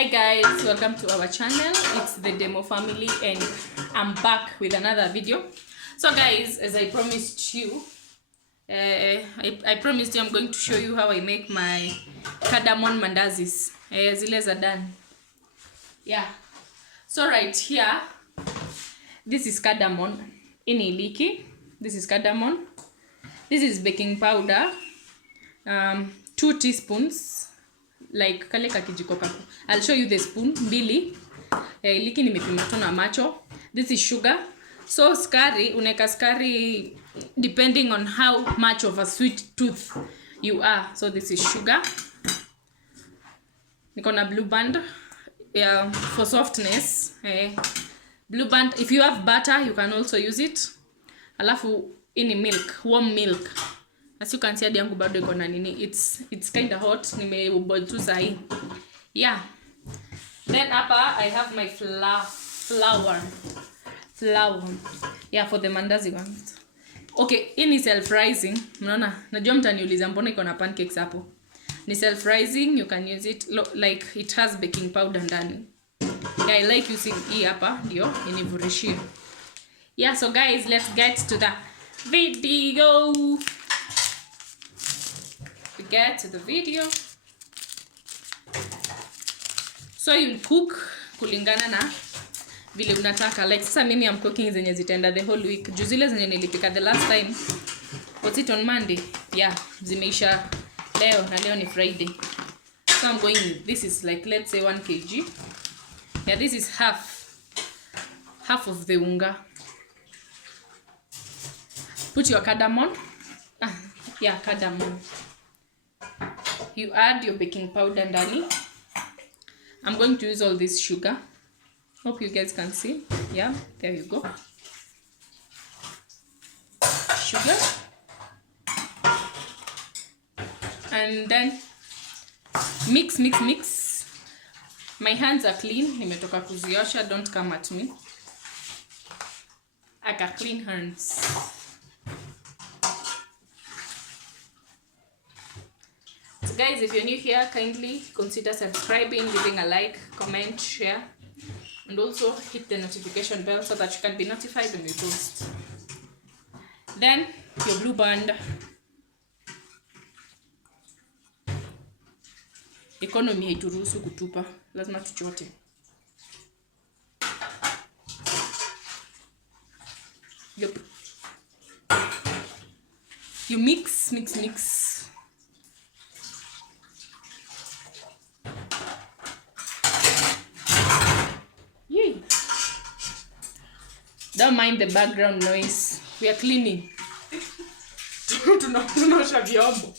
Hi guys, welcome to our channel. It's the Demo family and I'm back with another video. So guys, as I promised you, I promised you I'm going to show you how I make my Cardamon Maandazis. Zile za done. Yeah. So right here, this is Cardamon. Iniliki. This is Cardamon. This is baking powder. 2 teaspoons. Like kale kakijiko kako. I'll show you the spoon. Mbili. Iliki nimepima tu na macho. This is sugar. So skari, uneka skari depending on how much of a sweet tooth you are. So this is sugar. Niko na blue band for softness. Blue band, if you have butter, you can also use it. Alafu ini milk, warm milk. As you can see, yangu bado iko na nini. It's kind of hot. Nimeboil tu sahi. Yeah. Then hapa I have my flour. Yeah, for the mandazi ones. Okay, hii ni self rising. Mnaona? Najua mtaniuliza mbona iko na pancakes hapo. Ni self rising, you can use it like it has baking powder ndani. Yeah, I like using hii hapa ndio inivurishie. Yeah, so guys, let's get to the video. We get to the video. So you cook kulingana na vile unataka. Like sasa mimi I'm cooking zenye zitaenda the whole week. Juu zile zenye nilipika the last time, was it on Monday? Yeah, zimeisha leo na leo ni Friday. So I'm going with, this is like, let's say 1 kg. Yeah, this is half of the unga. Put your cardamom. Yeah, cardamom. You add your baking powder ndani. I'm going to use all this sugar. Hope you guys can see. Yeah, there you go. Sugar. And then mix. My hands are clean. Nimetoka kuziosha. Don't come at me. I got clean hands. So guys, if you're new here, kindly consider subscribing, leaving a like, comment, share, and also hit the notification bell so that you can be notified when we post. Then your blue band. Economy haituruhusu kutupa, lazima tuchote. Yep. You mix. Yay. Don't mind the background noise. We are cleaning. Tunaosha vyombo.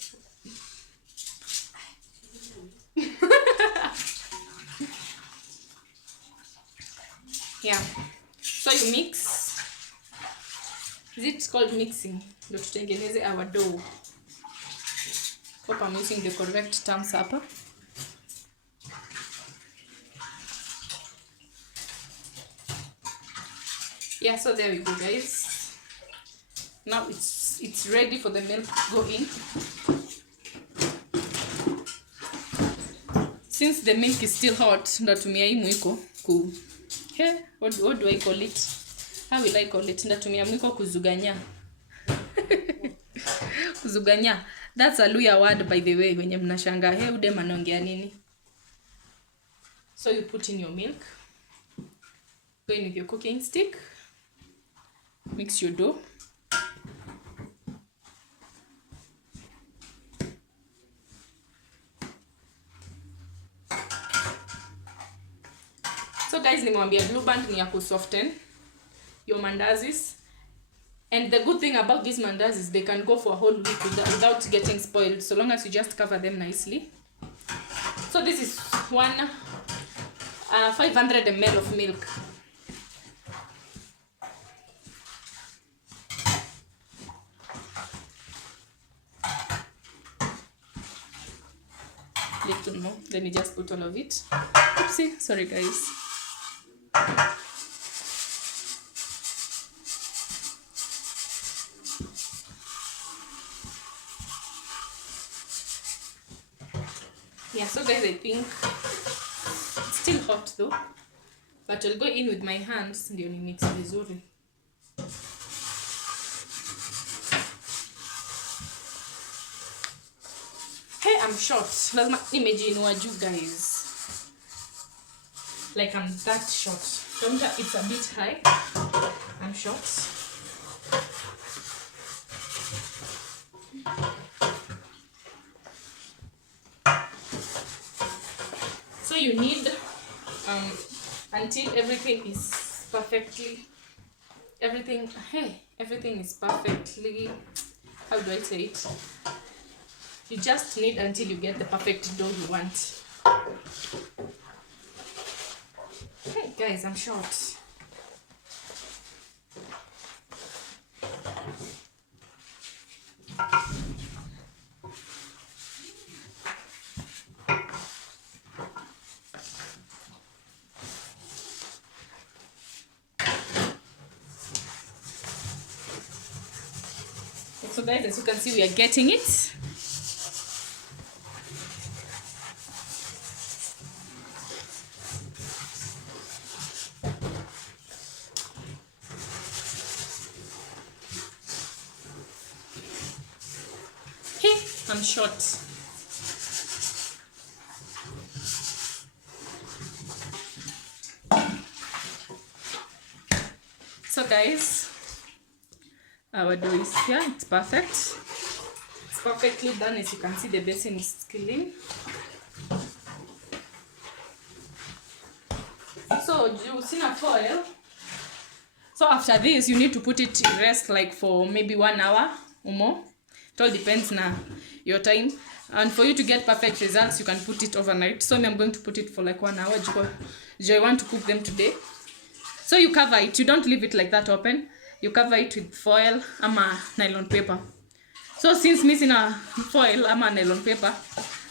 Yeah. So you mix. Is it called mixing? Ndio tutengeneze our dough. Hope I'm using the correct terms hapa. Yeah, so there we go guys. Now it's ready for the milk to go in. Since the milk is still hot, ndatumia hii mwiko what do I call it? How will I call it? Ndatumia mwiko kuzuganya. Kuzuganya. That's a Luya word by the way, wenye mnashanga ude manongea nini. So you put in your milk. Go in with your cooking stick. Mix your dough. So guys, nimewambia blue band ni ya kusoften your mandazis. And the good thing about these mandazis, they can go for a whole week without getting spoiled, so long as you just cover them nicely. So this is 500 ml of milk. Little more. Let me just put all of it. Oopsie, sorry guys. Yeah, so guys, I think still hot though, but I'll go in with my hands ndio ni mix vizuri. Hey, I'm short. Lazima nimejiinua juu guys. Like I'm that short. It's a bit high. I'm short. So you need until everything is perfectly everything is perfectly, how do I say it? You just need until you get the perfect dough you want. Hey guys, I'm short. So guys, as you can see, we are getting it. I'm short. So guys, our dough is here. It's perfect. It's perfectly done. As you can see, the basin is clean. So using a foil. So after this, you need to put it to rest like for maybe 1 hour or more. It all depends on your time. And for you to get perfect results, you can put it overnight. So I'm going to put it for like 1 hour because I want to cook them today. So you cover it. You don't leave it like that open. You cover it with foil ama nylon paper. So since missing a foil ama nylon paper,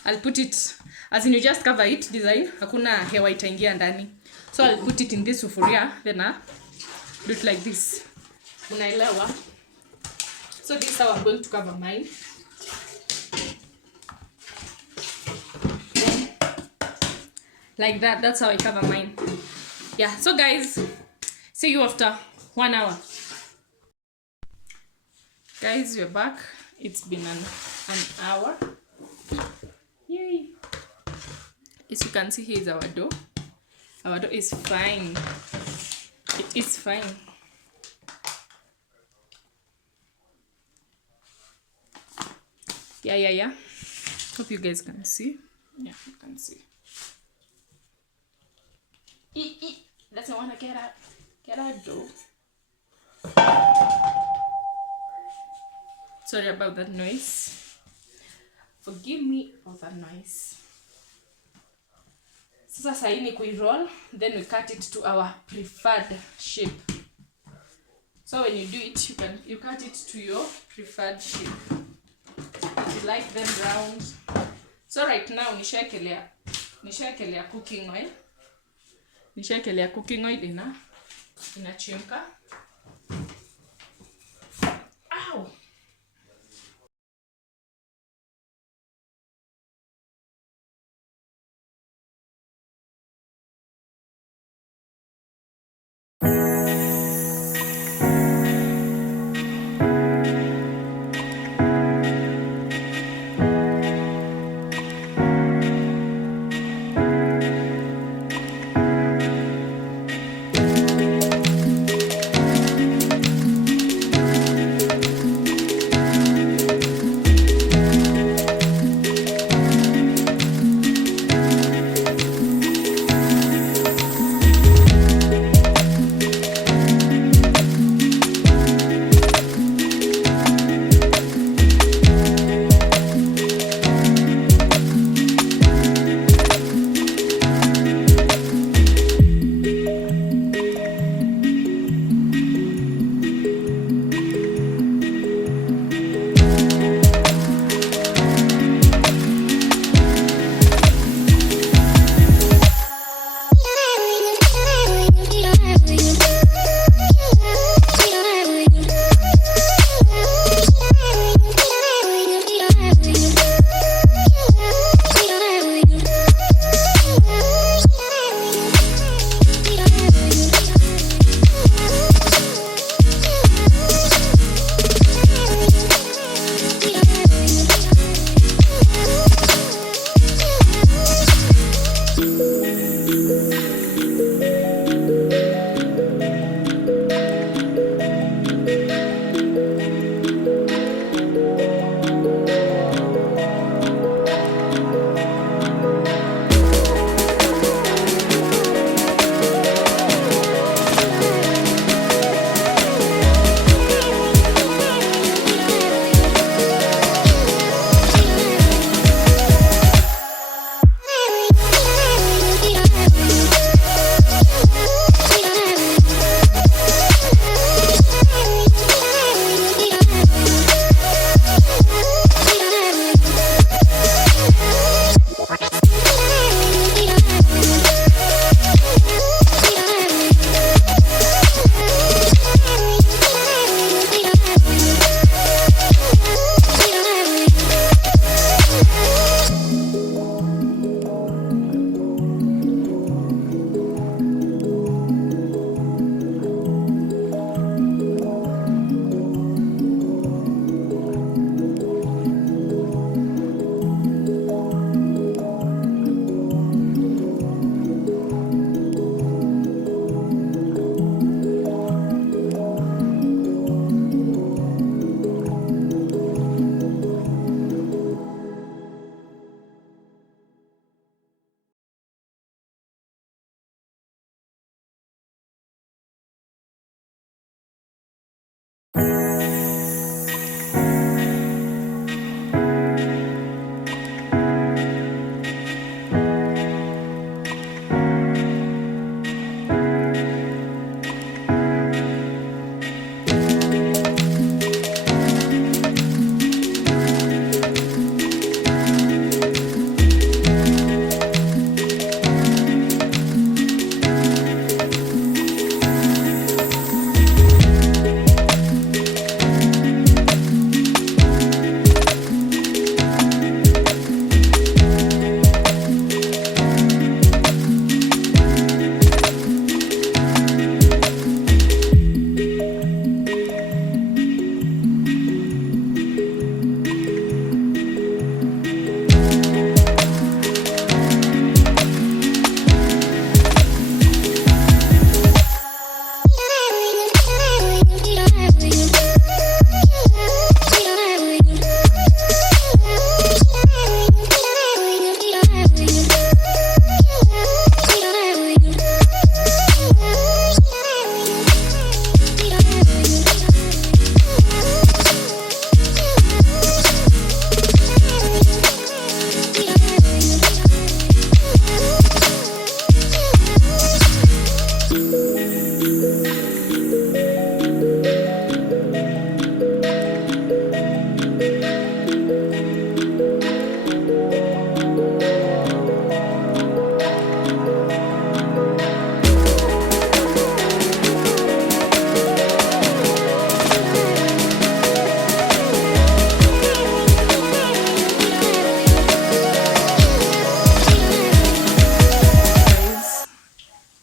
I'll put it, as in you just cover it, design. Hakuna hewa itaingia ndani. So I'll put it in this sufuria, then I do it like this. Unaelewa? So this is how I'm going to cover mine. Like that, that's how I cover mine. Yeah, so guys, see you after 1 hour. Guys, we're back. It's been an hour. Yay. As you can see, here is our dough. Our dough is fine. It is fine. Yeah. Hope you guys can see. Yeah, you can see. Doesn't want to get out dough. Sorry about that noise. Forgive me for that noise. Sasa hii ni kuiroll, then we cut it to our preferred shape. So when you do it, you cut it to your preferred shape. If you like them round. So right now nishaekelea cooking oil. Nishaekelea cooking oil inachemka. Ow.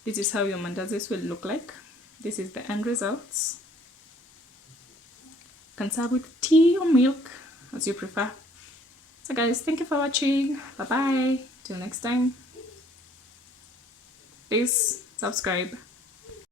this is how your mandazis will look like. This is the end results. You can serve with tea or milk as you prefer. So guys, thank you for watching. Bye bye. Till next time. Please subscribe.